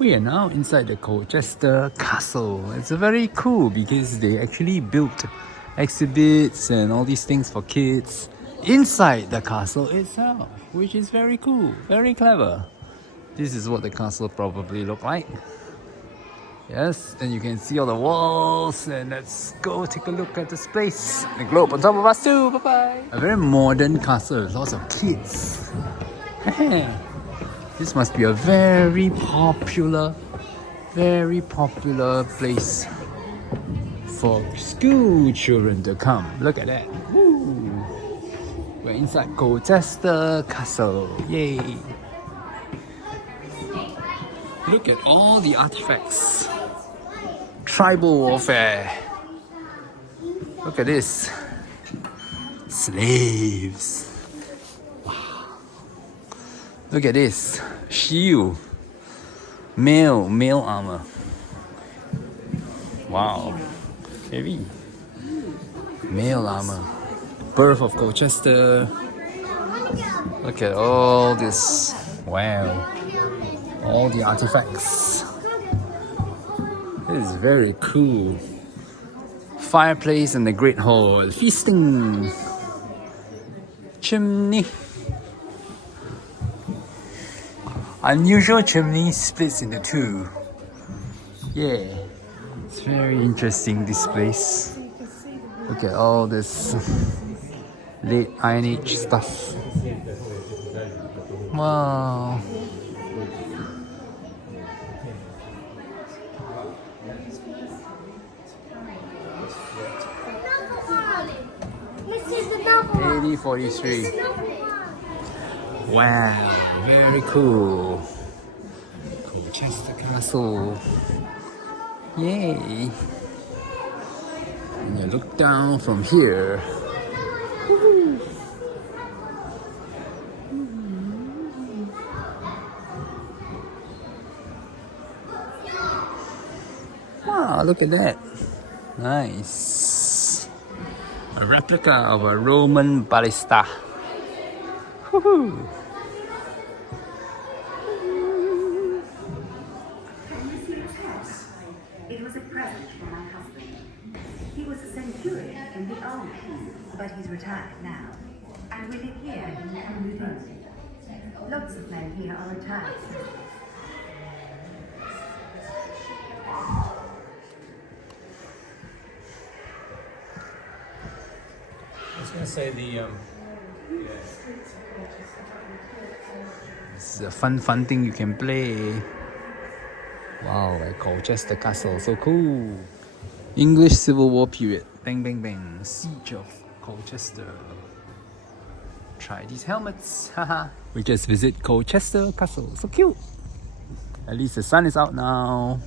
We are now inside the Colchester Castle. It's very cool because they actually built exhibits and all these things for kids inside the castle itself, which is very cool, very clever. This is what the castle probably looked like. Yes, and you can see all the walls, and let's go take a look at this place. The globe on top of us too, bye-bye. A very modern castle, lots of kids. This must be a very popular place for school children to come. Look at that. Woo. We're inside Colchester Castle. Yay. Look at all the artifacts. Tribal warfare. Look at this. Slaves. Wow. Look at this. Shield. Male armor. Wow. Heavy. Male armor. Birth of Colchester. Look at all this. Wow. All the artifacts. This is very cool. Fireplace in the Great Hall. Feasting. Chimney. Unusual chimney splits into two. Yeah. It's very interesting, this place. Look at all this late Iron Age stuff. Wow. '43. Wow, very cool. Colchester Castle. Yay. And you look down from here. Wow, look at that. Nice. A replica of a Roman ballista. Woohoo! It was a present from my husband. He was a centurion in the army, but he's retired now. And we live here in London. Lots of men here are retired. I was going to say it's a fun thing you can play. Wow, at Colchester Castle, so cool. English Civil War period. Bang, bang, bang. Siege of Colchester. Try these helmets. Haha. We just visit Colchester Castle. So cute. At least the sun is out now.